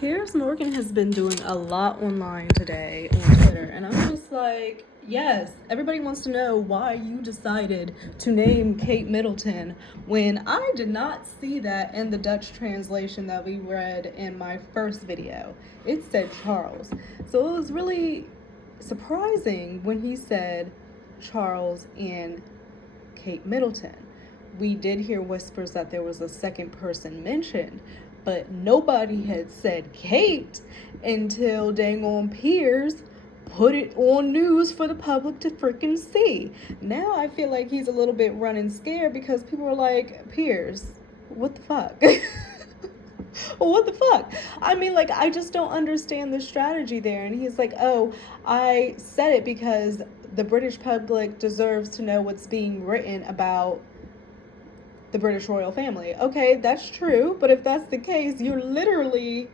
Piers Morgan has been doing a lot online today on Twitter, and I'm just like, yes, everybody wants to know why you decided to name Kate Middleton when I did not see that in the Dutch translation that we read in my first video. It said Charles. So it was really surprising when he said Charles and Kate Middleton. We did hear whispers that there was a second person mentioned, but nobody had said Kate until dang on Piers put it on news for the public to freaking see. Now I feel like he's a little bit running scared because people are like, Piers, what the fuck? Well, what the fuck? I mean, like, I just don't understand the strategy there. And he's like, oh, I said it because the British public deserves to know what's being written about the British royal family. Okay, that's true, but if that's the case, you're literally,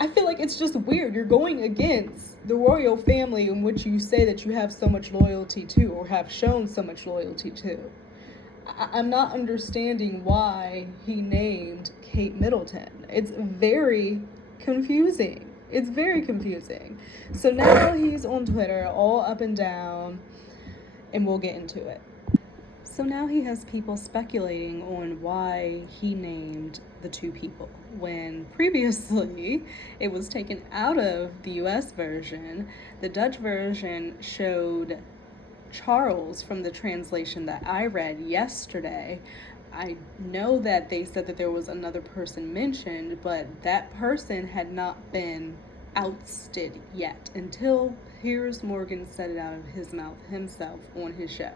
I feel like it's just weird. You're going against the royal family in which you say that you have so much loyalty to or have shown so much loyalty to. I'm not understanding why he named Kate Middleton. It's very confusing. It's very confusing. So now he's on Twitter all up and down, and we'll get into it. So now he has people speculating on why he named the two people when previously it was taken out of the US version. The Dutch version showed Charles from the translation that I read yesterday. I know that they said that there was another person mentioned, but that person had not been ousted yet until Piers Morgan said it out of his mouth himself on his show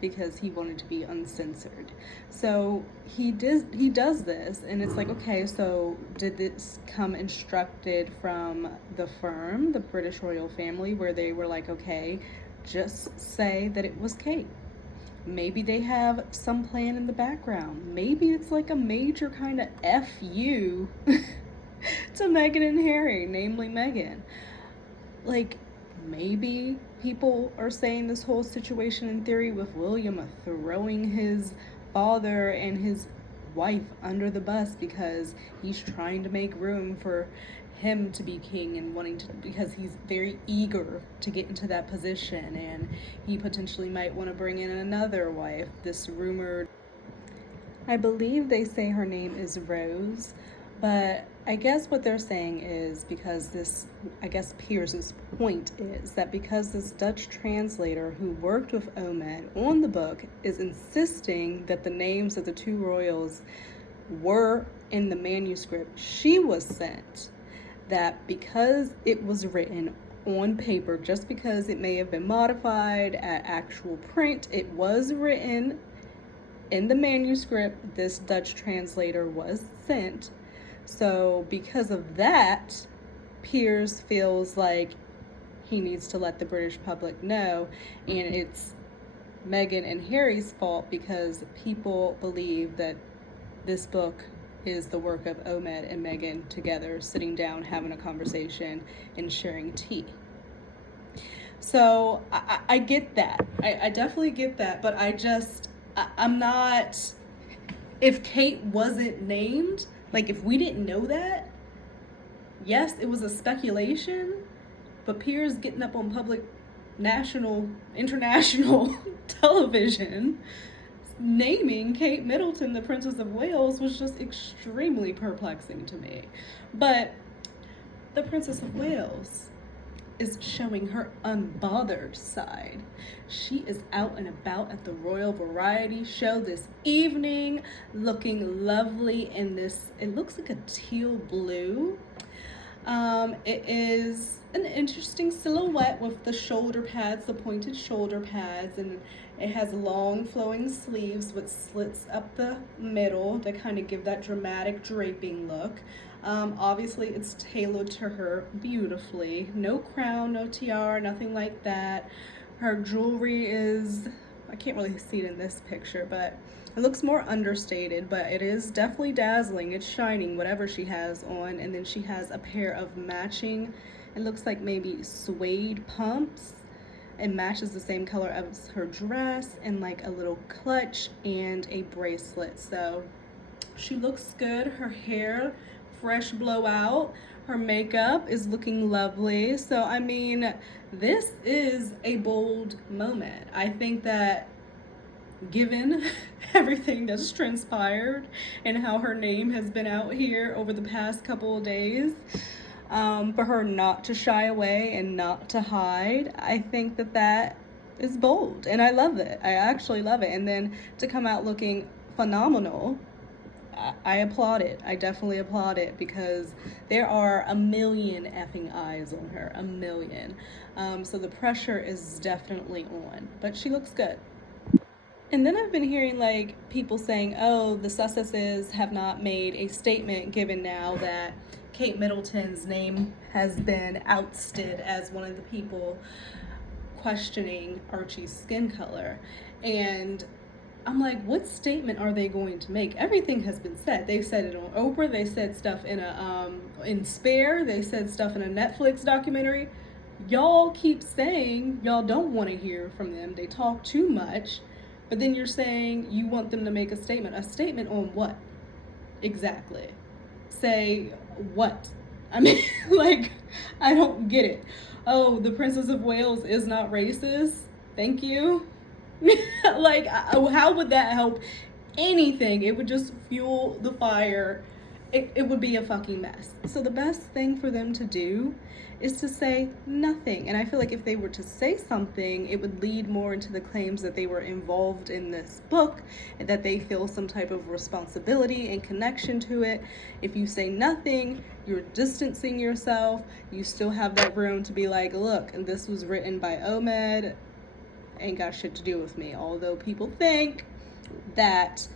because he wanted to be uncensored. So he does this, and it's like, okay, so did this come instructed from the firm, the British royal family, where they were like, okay, just say that it was Kate? Maybe they have some plan in the background. Maybe it's like a major kind of FU to Meghan and Harry, namely Meghan. Like, maybe people are saying this whole situation in theory with William throwing his father and his wife under the bus because he's trying to make room for him to be king and wanting to, because he's very eager to get into that position, and he potentially might want to bring in another wife. This rumored, I believe they say her name is Rose, but I guess what they're saying is because this, I guess Piers's point is that because this Dutch translator who worked with Omed on the book is insisting that the names of the two royals were in the manuscript she was sent, that because it was written on paper, just because it may have been modified at actual print, it was written in the manuscript this Dutch translator was sent. So because of that, Piers feels like he needs to let the British public know, and it's Meghan and Harry's fault because people believe that this book is the work of Omed and Meghan together, sitting down, having a conversation, and sharing tea. So I get that. I definitely get that, but I'm not, if Kate wasn't named, like if we didn't know that, yes, it was a speculation, but Piers getting up on public, national, international television naming Kate Middleton the Princess of Wales was just extremely perplexing to me. But the Princess of Wales is showing her unbothered side. She is out and about at the Royal Variety Show this evening, looking lovely in this, it looks like a teal blue. It is an interesting silhouette with the shoulder pads, the pointed shoulder pads, and it has long flowing sleeves with slits up the middle to kind of give that dramatic draping look. Obviously it's tailored to her beautifully. No crown, no tiara, nothing like that. Her jewelry is, I can't really see it in this picture, but it looks more understated, but it is definitely dazzling. It's shining, whatever she has on. And then she has a pair of matching, it looks like maybe suede pumps. It matches the same color as her dress, and like a little clutch and a bracelet. So she looks good. Her hair, fresh blowout. Her makeup is looking lovely. So, I mean, this is a bold moment. I think that given everything that's transpired and how her name has been out here over the past couple of days, for her not to shy away and not to hide, I think that that is bold. And I love it. I actually love it. And then to come out looking phenomenal, I applaud it. I definitely applaud it because there are a million effing eyes on her. A million. So the pressure is definitely on. But she looks good. And then I've been hearing like people saying, oh, the Sussexes have not made a statement given now that Kate Middleton's name has been ousted as one of the people questioning Archie's skin color. And I'm like, what statement are they going to make? Everything has been said. They said it on Oprah. They said stuff in Spare. They said stuff in a Netflix documentary. Y'all keep saying y'all don't want to hear from them. They talk too much. But then you're saying you want them to make a statement. A statement on what? Exactly. Say what? I mean, like, I don't get it. Oh, the Princess of Wales is not racist. Thank you. Like, how would that help anything? It would just fuel the fire. It would be a fucking mess. So the best thing for them to do is to say nothing. And I feel like if they were to say something, it would lead more into the claims that they were involved in this book and that they feel some type of responsibility and connection to it. If you say nothing, you're distancing yourself. You still have that room to be like, look, and this was written by Omed, ain't got shit to do with me. Although people think that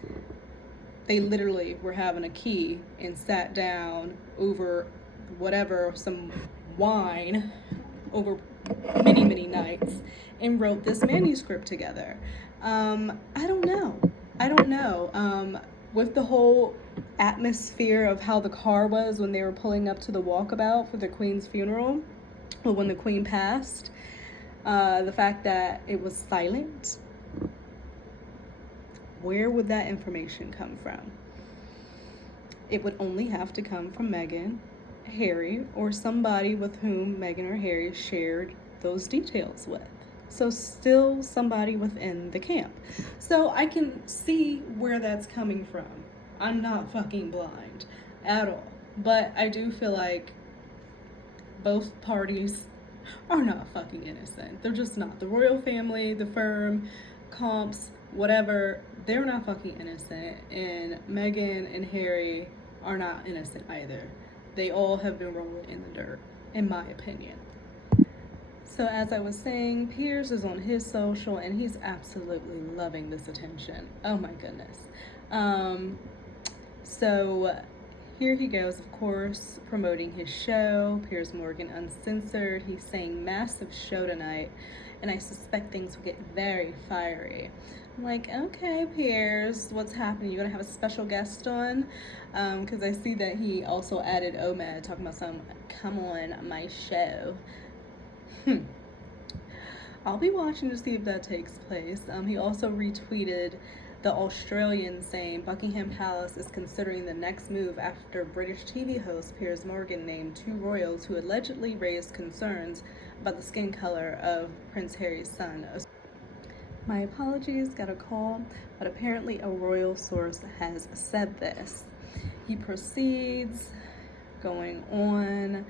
they literally were having a key and sat down over whatever, some wine, over many, many nights and wrote this manuscript together. I don't know. With the whole atmosphere of how the car was when they were pulling up to the walkabout for the Queen's funeral, or when the Queen passed, the fact that it was silent, where would that information come from? It would only have to come from Meghan, Harry, or somebody with whom Meghan or Harry shared those details with. So still somebody within the camp. So I can see where that's coming from. I'm not fucking blind at all. But I do feel like both parties are not fucking innocent. They're just not. The royal family, the firm, comps, whatever, they're not fucking innocent. And Meghan and Harry are not innocent either. They all have been rolling in the dirt, in my opinion. So as I was saying, Piers is on his social and he's absolutely loving this attention. Oh my goodness. So here he goes, of course, promoting his show, Piers Morgan Uncensored. He's saying massive show tonight, and I suspect things will get very fiery. I'm like, okay, Piers, what's happening? You gonna have a special guest on? Because I see that he also added Omed, talking about some, come on my show. I'll be watching to see if that takes place. He also retweeted the Australian saying Buckingham Palace is considering the next move after British TV host Piers Morgan named two royals who allegedly raised concerns about the skin color of Prince Harry's son. My apologies, got a call, but apparently a royal source has said this. He proceeds, going on.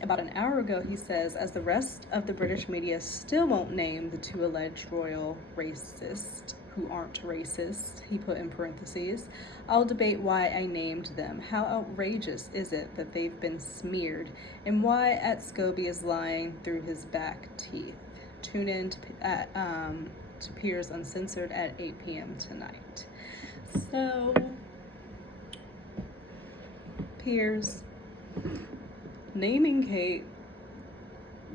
About an hour ago, he says, as the rest of the British media still won't name the two alleged royal racists who aren't racist, he put in parentheses, I'll debate why I named them. How outrageous is it that they've been smeared, and why at Scobie is lying through his back teeth. Tune in to Piers Uncensored at 8 p.m. tonight. So, Piers naming Kate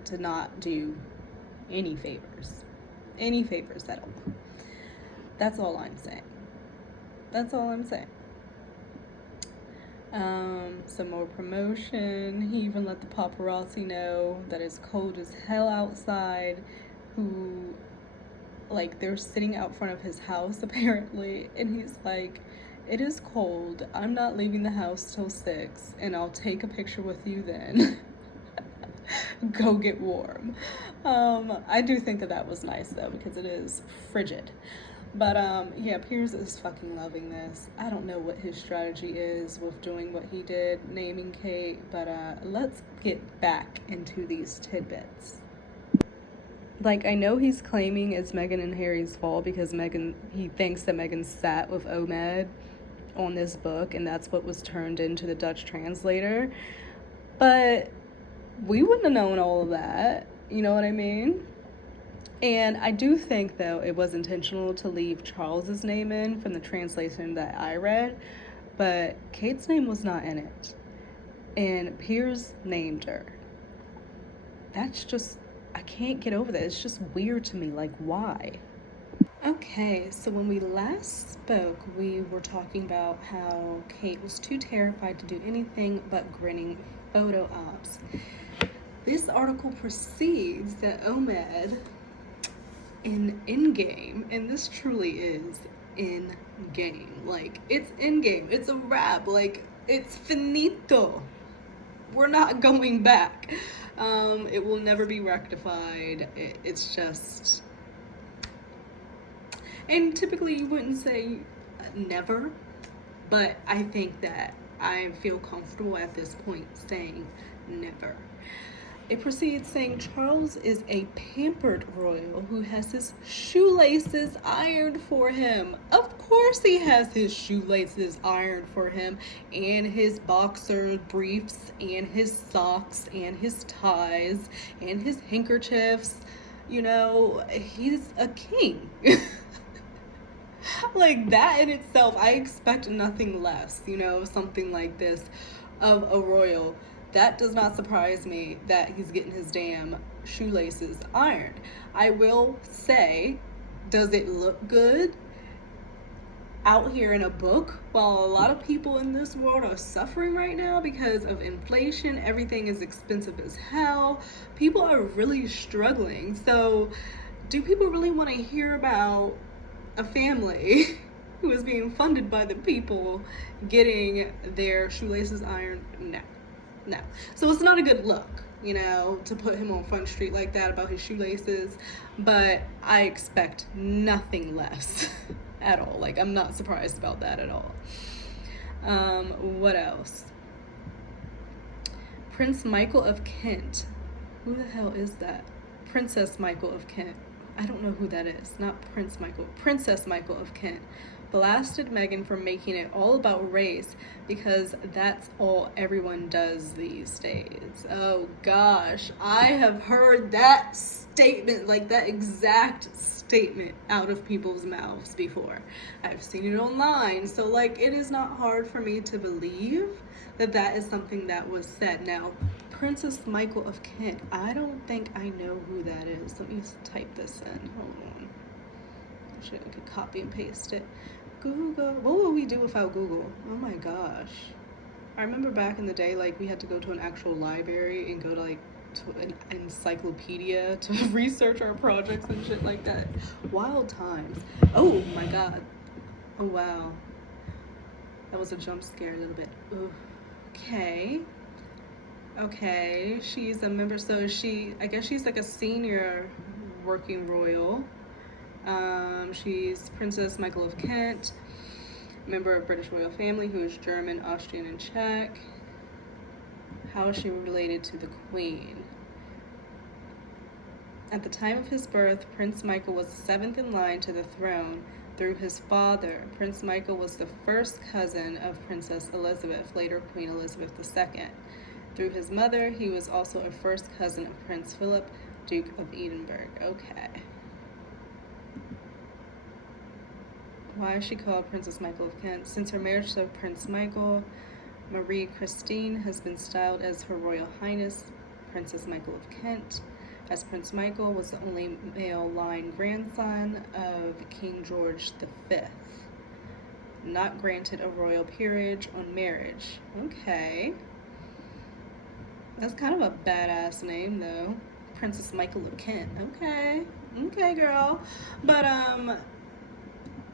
did not do any favors at all. That's all I'm saying. Some more promotion. He even let the paparazzi know that it's cold as hell outside, they're sitting out front of his house apparently, and he's like, It is cold. I'm not leaving the house till 6, and I'll take a picture with you then. Go get warm. I do think that that was nice though, because it is frigid. But yeah, Piers is fucking loving this. I don't know what his strategy is with doing what he did, naming Kate, but let's get back into these tidbits. Like, I know he's claiming it's Meghan and Harry's fault because he thinks that Meghan sat with Omed on this book and that's what was turned into the Dutch translator. But we wouldn't have known all of that. You know what I mean? And I do think, though, it was intentional to leave Charles's name in from the translation that I read, but Kate's name was not in it. And Piers named her. That's just, I can't get over that. It's just weird to me. Like, why? Okay, so when we last spoke, we were talking about how Kate was too terrified to do anything but grinning photo ops. This article proceeds that Omed in Endgame, and this truly is Endgame. Like, it's Endgame. It's a wrap. Like, it's finito. We're not going back. It will never be rectified. It's just... And typically you wouldn't say never, but I think that I feel comfortable at this point saying never. It proceeds saying Charles is a pampered royal who has his shoelaces ironed for him. Of course he has his shoelaces ironed for him, and his boxer briefs, and his socks, and his ties, and his handkerchiefs. You know, he's a king. Like, that in itself, I expect nothing less, you know, something like this of a royal. That does not surprise me that he's getting his damn shoelaces ironed. I will say, does it look good out here in a book while a lot of people in this world are suffering right now because of inflation? Everything is expensive as hell. People are really struggling. So do people really want to hear about a family who is being funded by the people getting their shoelaces ironed? No. So it's not a good look, you know, to put him on Front Street like that about his shoelaces, but I expect nothing less at all. Like, I'm not surprised about that at all. What else? Prince Michael of Kent. Who the hell is that? Princess Michael of Kent. I don't know who that is. Not Prince Michael. Princess Michael of Kent blasted Meghan for making it all about race because that's all everyone does these days. Oh gosh, I have heard that statement, like that exact statement out of people's mouths before. I've seen it online, so like it is not hard for me to believe that that is something that was said. Now, Princess Michael of Kent, I don't think I know who that is. Let me type this in. Hold on. Shit, I could copy and paste it. Google. What would we do without Google? Oh my gosh. I remember back in the day, like, we had to go to an actual library and go to, like, to an encyclopedia to research our projects and shit like that. Wild times. Oh my god. Oh wow. That was a jump scare a little bit. Ooh. Okay, she's a member, so I guess she's like a senior working royal. She's Princess Michael of Kent, member of British royal family who is German, Austrian, and Czech. How is she related to the Queen? At the time of his birth, Prince Michael was seventh in line to the throne through his father. Prince Michael was the first cousin of Princess Elizabeth, later Queen Elizabeth II. Through his mother, he was also a first cousin of Prince Philip, Duke of Edinburgh. Okay. Why is she called Princess Michael of Kent? Since her marriage to Prince Michael, Marie Christine has been styled as Her Royal Highness Princess Michael of Kent, as Prince Michael was the only male line grandson of King George V. Not granted a royal peerage on marriage. Okay. That's kind of a badass name, though. Princess Michael of Kent. Okay, girl. But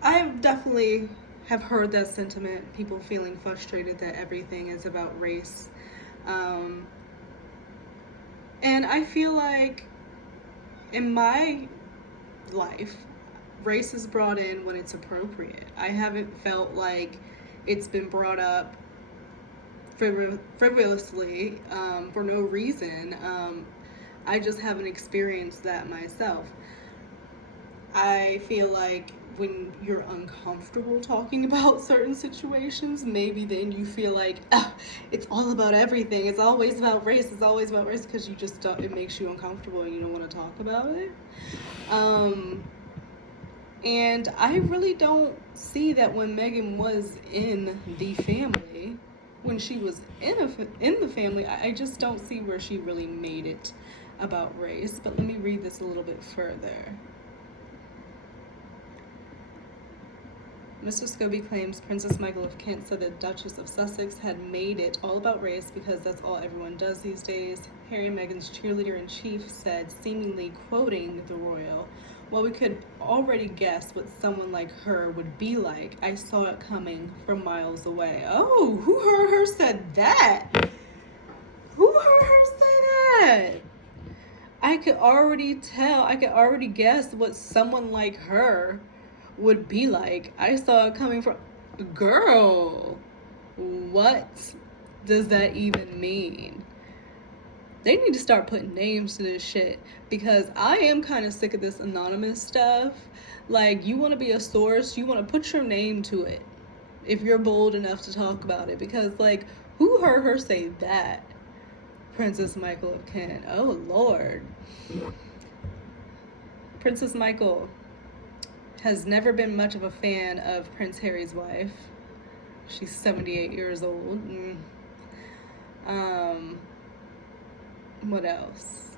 I've definitely have heard that sentiment, people feeling frustrated that everything is about race. Um, and I feel like in my life, race is brought in when it's appropriate. I haven't felt like it's been brought up frivolously for no reason. I just haven't experienced that myself. I feel like when you're uncomfortable talking about certain situations, maybe then you feel like, ah, it's all about everything. It's always about race. It's always about race because you just don't, it makes you uncomfortable and you don't want to talk about it. And I really don't see that when Megan was in the family, when she was in the family, I just don't see where she really made it about race. But let me read this a little bit further. Mr. Scobie claims Princess Michael of Kent said the Duchess of Sussex had made it all about race because that's all everyone does these days. Harry and Meghan's cheerleader-in-chief said, seemingly quoting the royal, "Well, we could already guess what someone like her would be like. I saw it coming from miles away." Oh, who heard her said that? Who heard her say that? I could already tell, I could already guess what someone like her would be like. I saw it coming from... Girl, what does that even mean? They need to start putting names to this shit because I am kind of sick of this anonymous stuff. Like, you want to be a source, you want to put your name to it if you're bold enough to talk about it, because, like, who heard her say that? Princess Michael of Kent. Oh, Lord. Princess Michael has never been much of a fan of Prince Harry's wife. She's 78 years old. What else?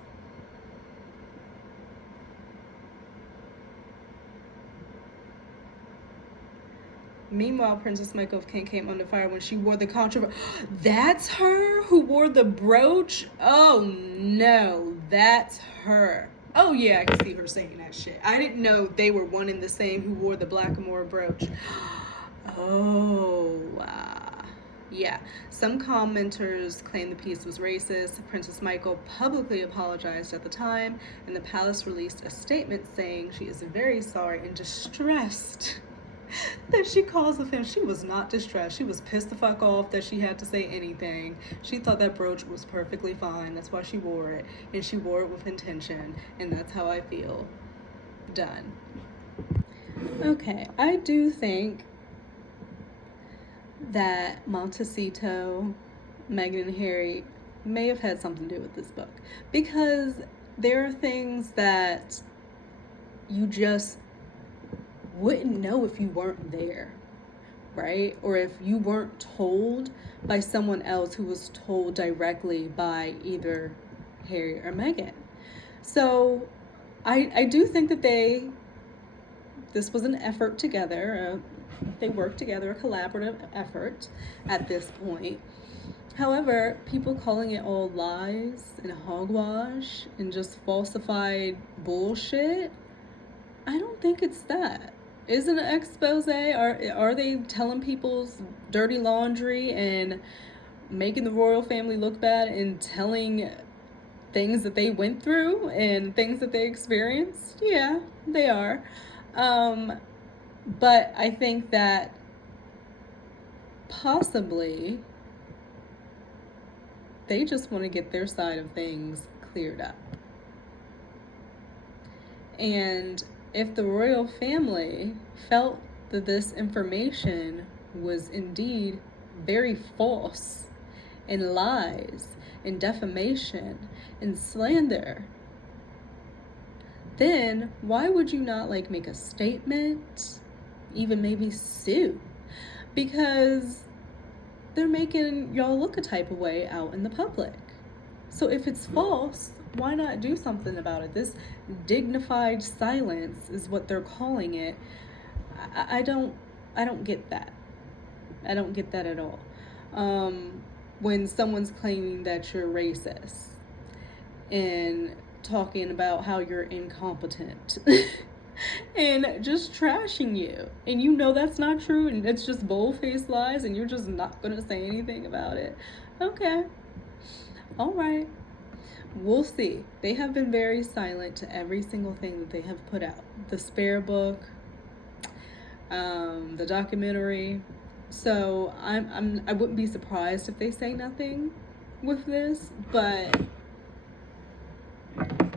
Meanwhile, Princess Michael of Kent came under fire when she wore the controversial... That's her who wore the brooch? Oh, no. That's her. Oh, yeah, I can see her saying that shit. I didn't know they were one and the same who wore the Blackamoor brooch. Oh, yeah. Some commenters claim the piece was racist. Princess Michael publicly apologized at the time, and the palace released a statement saying she is very sorry and distressed that she calls the family. She was not distressed. She was pissed the fuck off that she had to say anything. She thought that brooch was perfectly fine. That's why she wore it. And she wore it with intention. And that's how I feel. Done. Okay, I do think that Montecito, Meghan and Harry may have had something to do with this book. Because there are things that you just wouldn't know if you weren't there, right? Or if you weren't told by someone else who was told directly by either Harry or Meghan. So I do think that this was an effort together. They worked together, a collaborative effort at this point. However, people calling it all lies and hogwash and just falsified bullshit, I don't think it's that. Isn't an expose? Are they telling people's dirty laundry and making the royal family look bad and telling things that they went through and things that they experienced? Yeah, they are. But I think that possibly they just want to get their side of things cleared up. And if the royal family felt that this information was indeed very false and lies and defamation and slander, then why would you not make a statement, even maybe sue? Because they're making y'all look a type of way out in the public. So if it's false, why not do something about it? This dignified silence is what they're calling it. I don't get that. I don't get that at all. When someone's claiming that you're racist and talking about how you're incompetent and just trashing you. And you know that's not true, and it's just bold-faced lies, and you're just not gonna say anything about it. Okay. All right. We'll see. They have been very silent to every single thing that they have put out. The Spare book, the documentary. So I wouldn't be surprised if they say nothing with this, but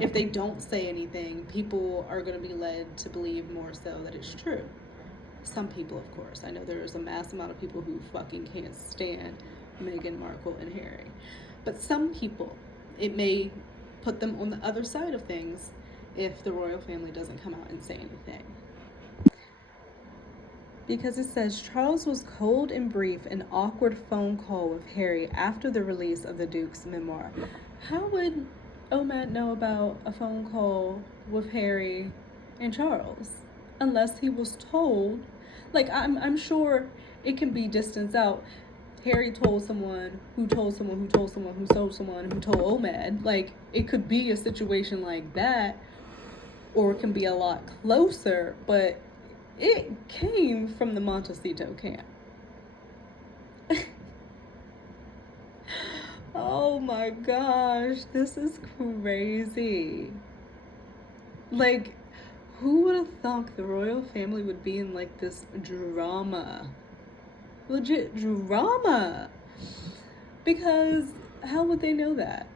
if they don't say anything, people are going to be led to believe more so that it's true. Some people, of course. I know there's a mass amount of people who fucking can't stand Meghan Markle and Harry. But some people, it may put them on the other side of things if the royal family doesn't come out and say anything. Because it says Charles was cold and brief, an awkward phone call with Harry after the release of the Duke's memoir. How would Omad know about a phone call with Harry and Charles unless he was told? Like, I'm sure it can be distance out. Harry told someone who told someone who told someone who told someone who told Omad. Like, it could be a situation like that, or it can be a lot closer, but it came from the Montecito camp. Oh my gosh, this is crazy. Like, who would have thought the royal family would be in like this drama? Legit drama. Because how would they know that?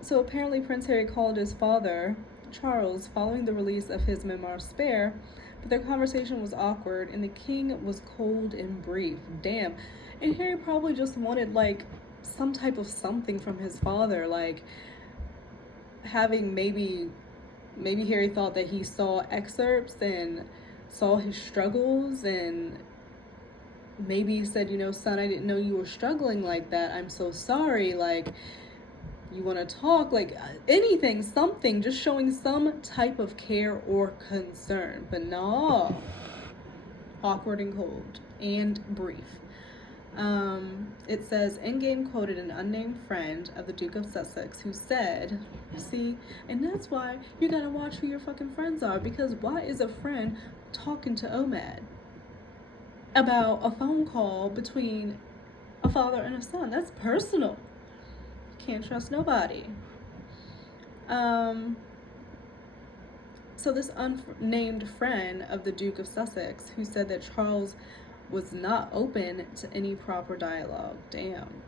So apparently Prince Harry called his father, Charles, following the release of his memoir Spare, but their conversation was awkward and the king was cold and brief. Damn. And Harry probably just wanted like some type of something from his father, like having maybe Harry thought that he saw excerpts and saw his struggles, and maybe said, you know, son, I didn't know you were struggling like that. I'm so sorry. Like, you want to talk, like anything, something, just showing some type of care or concern. But no, awkward and cold and brief. It says Endgame quoted an unnamed friend of the Duke of Sussex who said, see, and that's why you gotta watch who your fucking friends are, because why is a friend talking to Omad about a phone call between a father and a son? That's personal. Can't trust nobody. So this unnamed friend of the Duke of Sussex who said that Charles was not open to any proper dialogue. Damn.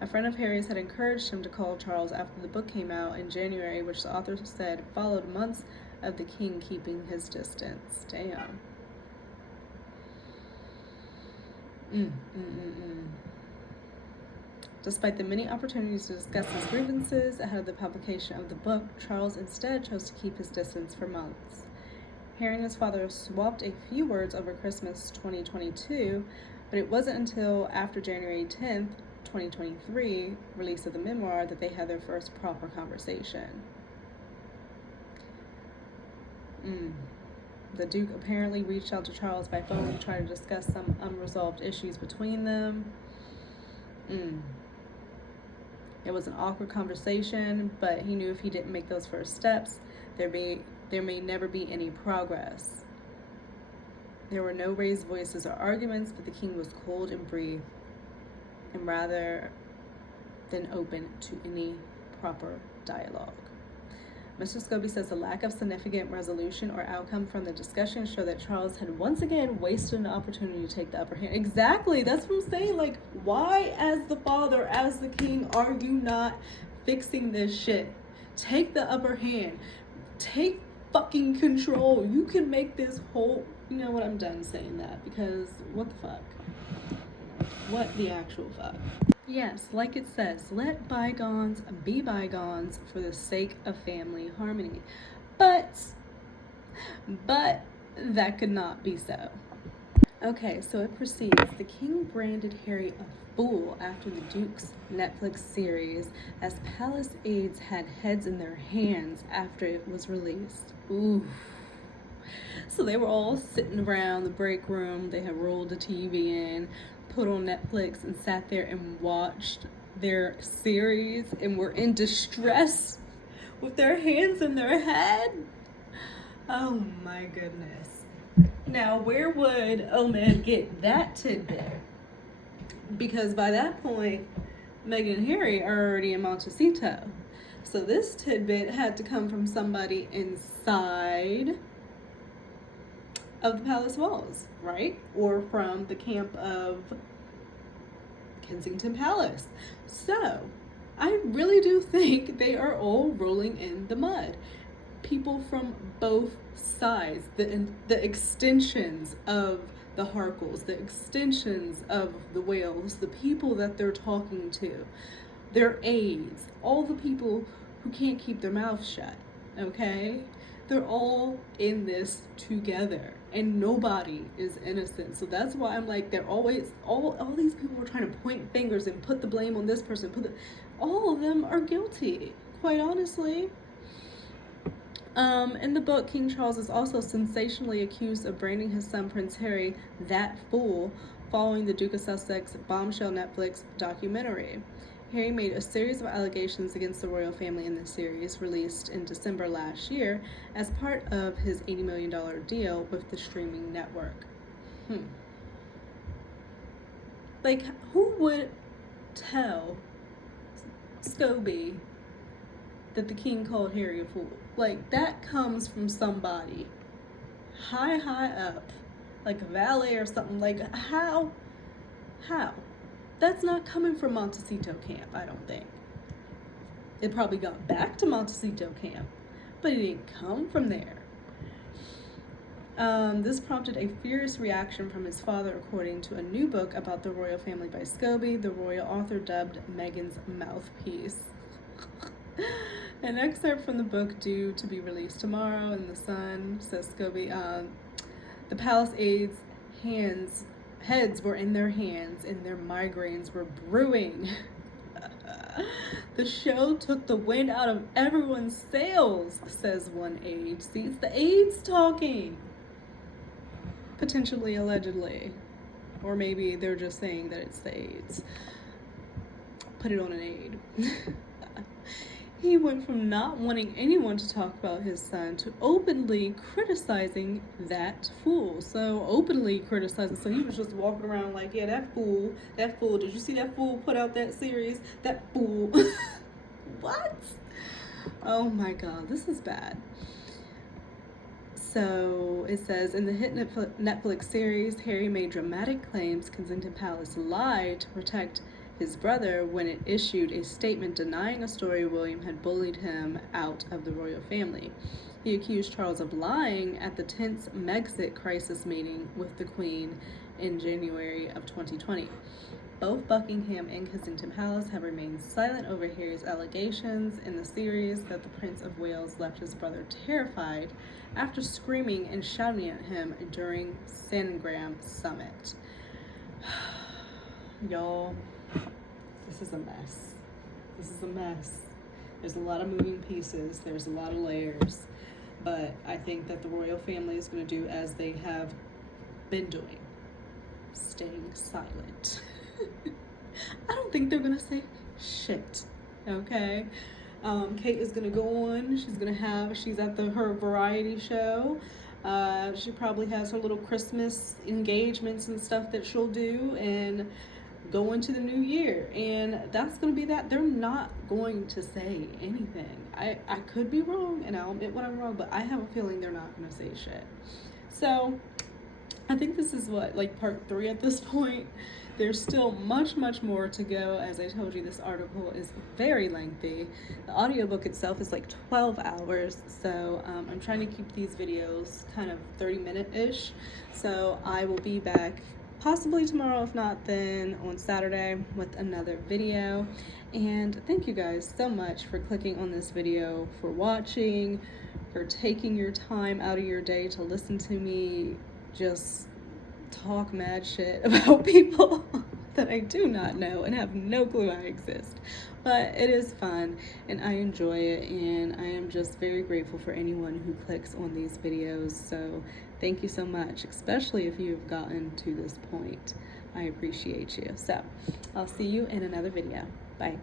A friend of Harry's had encouraged him to call Charles after the book came out in January, which the author said followed months of the king keeping his distance. Damn. Despite the many opportunities to discuss his grievances ahead of the publication of the book, Charles instead chose to keep his distance for months. Harry and his father swapped a few words over Christmas 2022, but it wasn't until after January 10th, 2023, release of the memoir, that they had their first proper conversation. The Duke apparently reached out to Charles by phone to try to discuss some unresolved issues between them. It was an awkward conversation, but he knew if he didn't make those first steps, there may never be any progress. There were no raised voices or arguments, but the king was cold and brief, and rather than open to any proper dialogue. Mr. Scobie says the lack of significant resolution or outcome from the discussion showed that Charles had once again wasted an opportunity to take the upper hand. Exactly, that's what I'm saying. Like, why, as the father, as the king, are you not fixing this shit? Take the upper hand. Take fucking control. You can make this whole... You know what, I'm done saying that, because what the fuck? What the actual fuck? Yes, like it says, let bygones be bygones for the sake of family harmony. But that could not be so. Okay, so it proceeds. The king branded Harry a fool after the Duke's Netflix series, as palace aides had heads in their hands after it was released. Ooh. So they were all sitting around the break room. They had rolled the TV in, put on Netflix, and sat there and watched their series and were in distress with their hands in their head. Oh my goodness. Now, where would Omed get that tidbit? Because by that point, Meghan and Harry are already in Montecito. So this tidbit had to come from somebody inside of the palace walls, right? Or from the camp of Kensington Palace. So I really do think they are all rolling in the mud. People from both sides, the extensions of the Harkles, the extensions of the Wales, the people that they're talking to, their aides, all the people who can't keep their mouths shut, okay? They're all in this together and nobody is innocent. So that's why I'm like, they're always, all these people are trying to point fingers and put the blame on this person, all of them are guilty, quite honestly. In the book, King Charles is also sensationally accused of branding his son Prince Harry that fool following the Duke of Sussex bombshell Netflix documentary. Harry made a series of allegations against the royal family in the series, released in December last year as part of his $80 million deal with the streaming network. Like, who would tell Scobie that the king called Harry a fool? Like, that comes from somebody high up, like a valet or something. Like, how? That's not coming from Montecito camp, I don't think. It probably got back to Montecito camp, but it didn't come from there. This prompted a furious reaction from his father, according to a new book about the royal family by Scobie, the royal author dubbed Meghan's mouthpiece. An excerpt from the book, due to be released tomorrow in The Sun, says Scobie, the palace aides' heads were in their hands and their migraines were brewing. The show took the wind out of everyone's sails, says one aide. See, it's the aides talking. Potentially, allegedly. Or maybe they're just saying that it's the aides. Put it on an aide. He went from not wanting anyone to talk about his son to openly criticizing that fool. So openly criticizing. So he was just walking around like, yeah, that fool. Did you see that fool put out that series? That fool. What? Oh my God, this is bad. So it says, in the hit Netflix series, Harry made dramatic claims Kensington Palace lied to protect his brother when it issued a statement denying a story William had bullied him out of the royal family. He accused Charles of lying at the tense Megxit crisis meeting with the Queen in January of 2020. Both Buckingham and Kensington Palace have remained silent over Harry's allegations in the series that the Prince of Wales left his brother terrified after screaming and shouting at him during Sandringham Summit. Y'all, this is a mess. There's a lot of moving pieces. There's a lot of layers. But I think that the royal family is going to do as they have been doing. Staying silent. I don't think they're going to say shit. Okay? Kate is going to go on. She's at her variety show. She probably has her little Christmas engagements and stuff that she'll do and go into the new year. And that's going to be that. They're not going to say anything. I could be wrong, and I'll admit when I'm wrong, but I have a feeling they're not going to say shit. So I think this is part 3 at this point. There's still much more to go. As I told you, this article is very lengthy. The audiobook itself is like 12 hours, so I'm trying to keep these videos kind of 30-minute-ish. So I will be back possibly tomorrow, if not then on Saturday, with another video. And thank you guys so much for clicking on this video, for watching, for taking your time out of your day to listen to me just talk mad shit about people that I do not know and have no clue I exist. But it is fun and I enjoy it, and I am just very grateful for anyone who clicks on these videos. So thank you so much, especially if you've gotten to this point. I appreciate you. So I'll see you in another video. Bye.